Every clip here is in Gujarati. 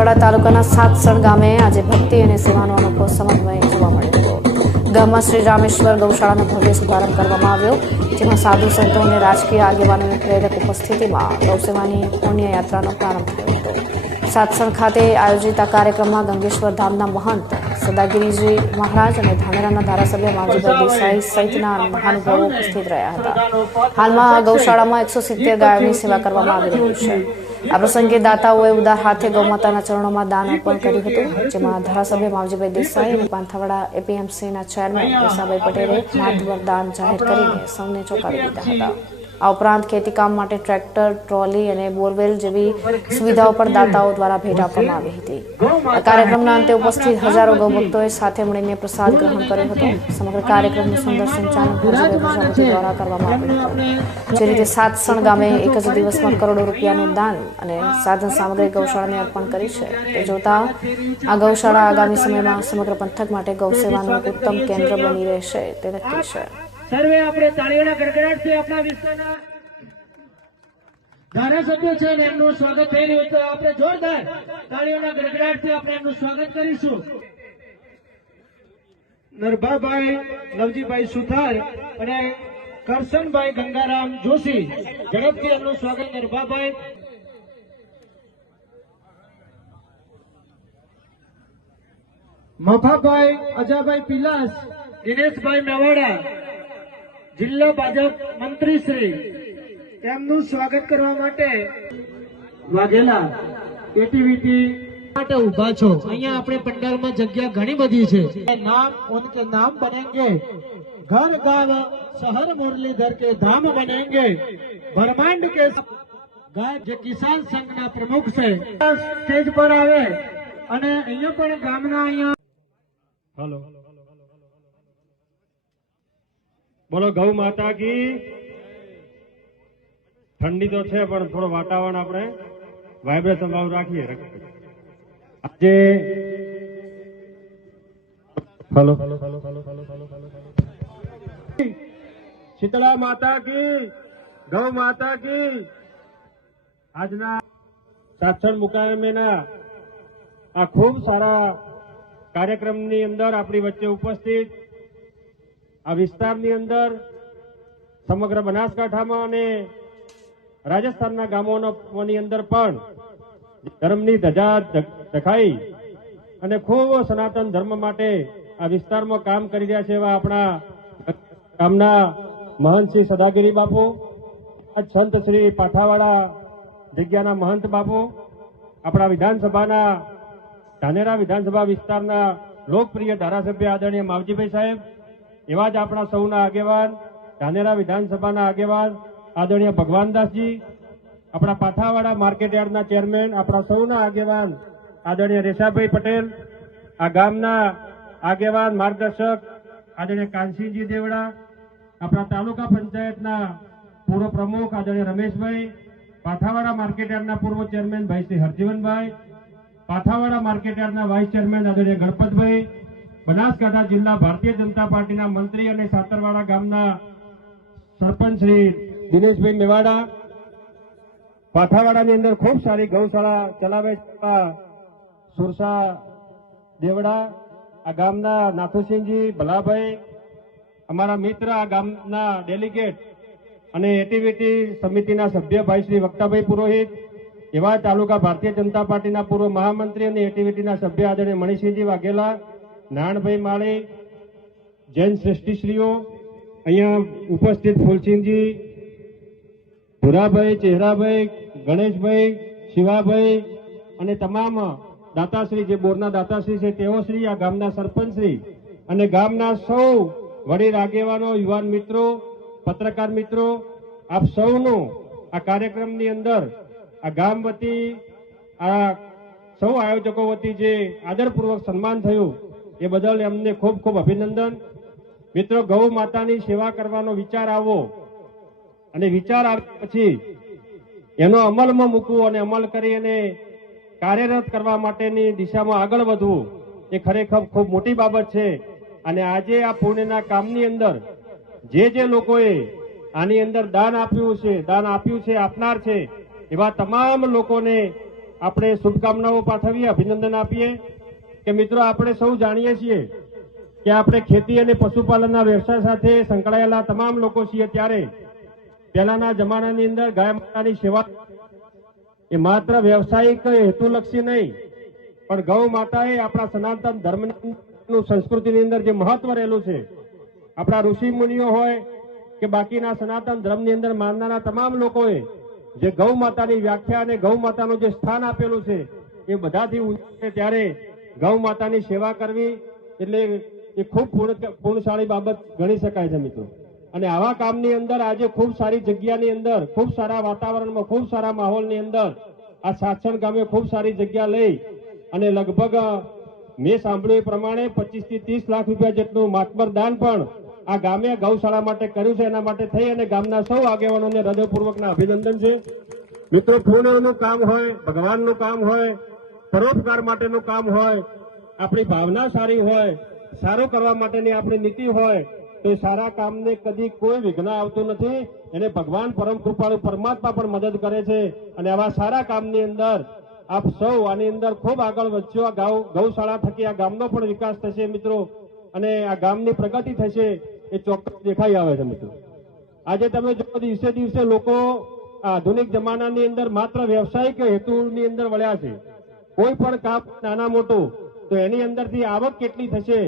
પાંથાવાડા તાલુકાના સાતસણ ગામે આજે ભક્તિ અને સેવાનો અનોખો સમન્વય જોવા મળ્યો હતો. ગામમાં શ્રી રામેશ્વર ગૌશાળાનો ભવ્ય શુભારંભ કરવામાં આવ્યો. જેમાં સાધુ સંતો અને રાજકીય આગેવાનોની પ્રેરક ઉપસ્થિતિમાં ગૌસેવાની પુણ્યયાત્રાનો પ્રારંભ થયો હતો. સાતસણ ખાતે આયોજિત આ કાર્યક્રમમાં ગંગેશ્વર ધામના મહંત સદાગીરીજી મહારાજ અને ધાનેરાના ધારાસભ્ય માવજીભાઈ દેસાઈ સહિતના મહાનુભાવો ઉપસ્થિત રહ્યા હતા. હાલમાં ગૌશાળામાં એકસો સિત્તેર ગાયોની સેવા કરવામાં આવી રહી છે. આ પ્રસંગે દાતાઓએ ઉદાર હાથે ગૌમાતાના ચરણોમાં દાન અર્પણ કર્યું હતું, જેમાં ધારાસભ્ય માવજીભાઈ દેસાઈ અને પાંથાવાડા એપીએમસીના ચેરમેન કેશાભાઈ પટેલે માતબર દાન જાહેર કરીને સૌને ચોંકાવી દીધા હતા. આ ઉપરાંત ખેતીકામ માટે ટ્રેક્ટર, ટ્રોલી અને બોરવેલ જેવી સુવિધાઓ પણ દાતાઓ દ્વારા ભેટ આપવામાં આવી હતી. આ કાર્યક્રમના અંતે ઉપસ્થિત હજારો ગૌભક્તોએ સાથે મળીને પ્રસાદ ગ્રહણ કર્યો હતો. સમગ્ર કાર્યક્રમનું સુંદર સંચાલન દ્વારા કરવામાં આવ્યું હતું. જે રીતે સાતસણ ગામે એક જ દિવસમાં કરોડો રૂપિયાનું દાન અને સાધન સામગ્રી ગૌશાળાને અર્પણ કરી છે. તે જોતા આ ગૌશાળા આગામી સમયમાં સમગ્ર પંથક માટે ગૌસેવાનું ઉત્તમ કેન્દ્ર બની રહેશે તે નક્કી છે. સર્વે આપણે તાળીઓના ગડગડાટથી આપણા વિસ્તારના ધારાસભ્યો છે ને એમનું સ્વાગત થઈ રહ્યું તો આપણે જોરદાર તાળીઓના ગડગડાટથી આપણે એમનું સ્વાગત કરીશું. નરભાભાઈ, નવજીભાઈ સુથાર અને કરશનભાઈ ગંગારામ જોશી ઝડપથી એમનું સ્વાગત. નરભાભાઈ. મફાભાઈ, અજાભાઈ પિલાસ, દિનેશભાઈ મેવાડા જિલ્લા ભાજપ મંત્રી શ્રી. તેમનું સ્વાગત કરવા માટે વાઘેલા એટીવીટી માટે ઊભા છો. અહીંયા આપણે પંડાલમાં જગ્યા ઘણી બધી છે. નામ ઉનકે નામ બનેંગે. ઘર ગાવ શહર મુરલીધર કે ધામ બનેંગે. બ્રહ્માંડ કે જે કિસાન સંઘના પ્રમુખ છે. સ્ટેજ પર આવે અને અહીંયા પણ ગામના અહીંયા હલો. બોલો, ગૌ માતા કી? ઠંડી તો છે, પણ થોડું વાતાવરણ આપણે વાઇબ્રેશન વાળું રાખીએ આજે હલો. શીતળા માતા કી? ગૌ માતા કી? આજના સાક્ષર મુકામેના આ ખૂબ સારા કાર્યક્રમની અંદર આપણી વચ્ચે ઉપસ્થિત આ વિસ્તારની અંદર સમગ્ર બનાસકાંઠામાં અને રાજસ્થાનના ગામોની અંદર પણ ધર્મની ધજા દેખાઈ અને ખૂબ સનાતન ધર્મ માટે આ વિસ્તારમાં કામ કરી રહ્યા છે એવા આપણા ગામના મહંત શ્રી સદાગીરી બાપુ સંત શ્રી પાઠાવાડા જગ્યાના મહંત બાપુ, આપણા વિધાનસભાના ધાનેરા વિધાનસભા વિસ્તારના લોકપ્રિય ધારાસભ્ય આદરણીય માવજીભાઈ સાહેબ એવા જ આપણા સૌના આગેવાન, ધાનેરા વિધાનસભાના આગેવાન, આદરણીય ભગવાનદાસજી, આપણા પાથાવાડા માર્કેટ યાર્ડના ચેરમેન, આપણા સૌના આગેવાન, આદરણીય રેશાભાઈ પટેલ, આ ગામના આગેવાન, માર્ગદર્શક, આદરણીય કાનસિંહજી દેવડા, આપણા તાલુકા પંચાયતના પૂર્વ પ્રમુખ, આદરણીય રમેશભાઈ, પાથાવાડા માર્કેટ યાર્ડના પૂર્વ ચેરમેન ભાઈ શ્રી હરજીવનભાઈ, પાથાવાડા માર્કેટયાર્ડના વાઇસ ચેરમેન, આદરણીય ગણપતભાઈ બનાસકાંઠા જિલ્લા ભારતીય જનતા પાર્ટીના મંત્રી અને સાતરવાડા ગામના સરપંચ શ્રી દિનેશભાઈ મેવાડા પાથાવાડાની અંદર ખૂબ સારી ગૌશાળા ચલાવે સુરસા દેવડા, આ ગામના નાથુસિંહજી, ભલાભાઈ, અમારા મિત્ર, આ ગામના ડેલિગેટ અને એટીવીટી સમિતિના સભ્ય ભાઈ શ્રી વક્તાભાઈ પુરોહિત, એવા તાલુકા ભારતીય જનતા પાર્ટીના પૂર્વ મહામંત્રી અને એટીવીટીના સભ્ય આદરણીય મણિસિંહજી વાઘેલા નારણભાઈ માળી જૈન શ્રેષ્ઠીશ્રીઓ અહીંયા ઉપસ્થિત ફુલસિંહજી, ભૂરાભાઈ, ચહેરાભાઈ, ગણેશભાઈ, શિવાભાઈ અને તમામ દાતાશ્રી, જે બોરના દાતાશ્રી છે, તેઓ શ્રી, આ ગામના સરપંચશ્રી અને ગામના સૌ વડીલ આગેવાનો, યુવાન મિત્રો, પત્રકાર મિત્રો, આપ સૌનો આ કાર્યક્રમની અંદર આ ગામ વતી, આ સૌ આયોજકો વતી જે આદરપૂર્વક સન્માન થયું એ બદલ એમને ખૂબ ખૂબ અભિનંદન. મિત્રો, ગૌ માતાની સેવા કરવાનો વિચાર આવો. અને વિચાર આવ્યા પછી એનો અમલમાં મૂકવું અને અમલ કરી અને કાર્યરત કરવા માટેની દિશામાં આગળ વધવું, એ ખરેખર ખૂબ મોટી બાબત છે. અને આજે આ પુણ્યના કામની અંદર જે જે લોકોએ આની અંદર દાન આપ્યું છે, દાન આપ્યું છે, આપનાર છે, એવા તમામ લોકોને આપણે શુભકામનાઓ પાઠવીએ, અભિનંદન આપીએ. કે મિત્રો, આપણે સૌ જાણીએ છીએ કે આપણે ખેતી અને પશુપાલનના વ્યવસાય સાથે સંકળાયેલા તમામ લોકો છીએ ત્યારે પહેલાના જમાનાની અંદર ગાય માતાની સેવા એ માત્ર વ્યવસાયિક હેતુલક્ષી નહીં, પણ ગૌ માતાએ આપણા સનાતન ધર્મનું સંસ્કૃતિની અંદર જે મહત્વ રહેલું છે, આપણા ઋષિ મુનિઓ હોય કે બાકીના સનાતન ધર્મની અંદર માનનારા તમામ લોકોએ જે ગૌ માતાની વ્યાખ્યા અને ગૌ માતાનું જે સ્થાન આપેલું છે, એ બધાથી ઊંચું ત્યારે ગૌ માતાની સેવા કરવી એટલે એ ખૂબ પૂર્ણ- પૂર્ણશાળી બાબત ગણી શકાય છે મિત્રો. અને આવા કામની અંદર આજે ખૂબ સારી જગ્યાની અંદર, ખૂબ સારા વાતાવરણમાં, ખૂબ સારા માહોલની અંદર આ સાસણ ગામે ખૂબ સારી જગ્યા લઈ અને લગભગ મેં સાંભળ્યું એ પ્રમાણે પચીસથી ત્રીસ લાખ રૂપિયા જેટલું માતબર દાન પણ આ ગામે ગૌશાળા માટે કર્યું છે, એના માટે થઈ અને ગામના સૌ આગેવાનોને હૃદયપૂર્વકના અભિનંદન છે. મિત્રો પૂર્ણનું કામ હોય, ભગવાનનું કામ હોય પરોપકાર માટેનું કામ હોય, આપણી ભાવના સારી હોય, સારું કરવા માટેની આપણી નીતિ હોય, તો સારા કામને કદી કોઈ વિઘ્ન આવતું નથી. એને ભગવાન પરમ કૃપાળુ પરમાત્મા પણ મદદ કરે છે. અને આવા સારા કામની અંદર આપ સૌ આની અંદર ખૂબ આગળ વધશો આ ગૌ ગૌશાળા થકી આ ગામનો પણ વિકાસ થશે મિત્રો. અને આ ગામની પ્રગતિ થશે એ ચોક્કસ દેખાઈ આવે છે મિત્રો. આજે તમે જો દિવસે દિવસે લોકો આધુનિક જમાનાની અંદર માત્ર વ્યવસાયિક હેતુની અંદર વળ્યા છે. કોઈ પણ કામ નાના મોટું, તો એની અંદરથી આવક કેટલી થશે?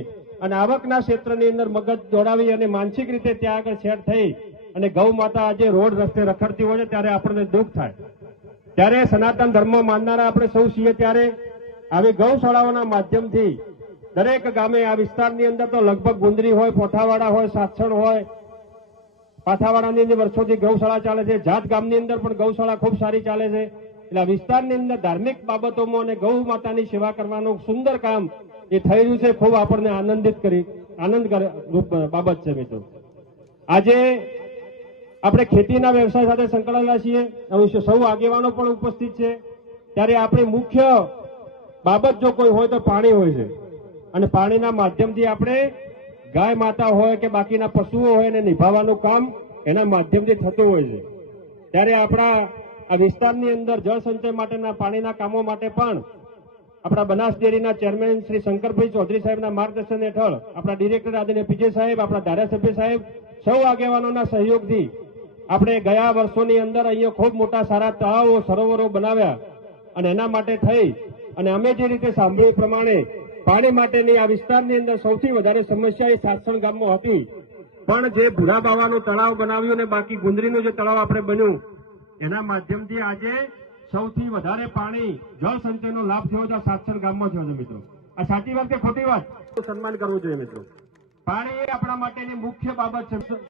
અને આવકના ક્ષેત્રની અંદર મગજ દોડાવી અને માનસિક રીતે ત્યાં આગળ સેટ થઈ અને ગૌ માતા આજે રોડ રસ્તે રખડતી હોય છે, ત્યારે આપણને દુઃખ થાય. ત્યારે સનાતન ધર્મ માનનારા આપણે સૌ છીએ ત્યારે આવી ગૌશાળાઓના માધ્યમથી દરેક ગામે આ વિસ્તારની અંદર તો લગભગ ગુંદરી હોય પોઠાવાડા હોય સાસણ હોય. પાથાવાડાની અંદર વર્ષોથી ગૌશાળા ચાલે છે. જાત ગામની અંદર પણ ગૌશાળા ખૂબ સારી ચાલે છે. એટલે આ વિસ્તારની અંદર ધાર્મિક બાબતોમાં અને ગૌ માતાની સેવા કરવાનું સુંદર કામ એ થઈ રહ્યું છે, ખૂબ આપણને આનંદિત કરી આનંદ રૂપ બાબત છે મિત્રો. આજે આપણે ખેતીના વ્યવસાય સાથે સંકળાયેલા છીએ સૌ આગેવાનો પણ ઉપસ્થિત છે. ત્યારે આપણી મુખ્ય બાબત જો કોઈ હોય તો પાણી હોય છે. અને પાણીના માધ્યમથી આપણે ગાય માતા હોય કે બાકીના પશુઓ હોય એને નિભાવવાનું કામ એના માધ્યમથી થતું હોય છે. ત્યારે આપણા આ વિસ્તારની અંદર જળ સંચય માટેના પાણીના કામો માટે પણ આપણા બનાસ ડેરીના ચેરમેન શ્રી શંકરભાઈ ચૌધરી સાહેબના માર્ગદર્શન હેઠળ આપણા ડિરેક્ટર આદિને પીજે સાહેબ, આપણા ધારાસભ્ય સાહેબ, સૌ આગેવાનોના સહયોગથી આપણે ગયા વર્ષોની અંદર અહીંયા ખૂબ મોટા સારા તળાવો, સરોવરો બનાવ્યા અને એના માટે થઈ અને અમે જે રીતે સાંભળ્યું પ્રમાણે પાણી માટેની આ વિસ્તારની અંદર સૌથી વધારે સમસ્યા એ સાસણ ગામમાં હતી. પણ જે ભૂરા બાવાનું તળાવ બનાવ્યું અને બાકી ગુંદરીનું જે તળાવ આપણે બન્યું એના માધ્યમથી આજે સૌથી વધારે પાણી જળ સંચયનો લાભ થયો છે સાતસર ગામમાં થયો છે મિત્રો. આ સાચી વાત કે ખોટી વાત? સન્માન કરવું જોઈએ મિત્રો. પાણી એ આપણા માટેની મુખ્ય બાબત છે.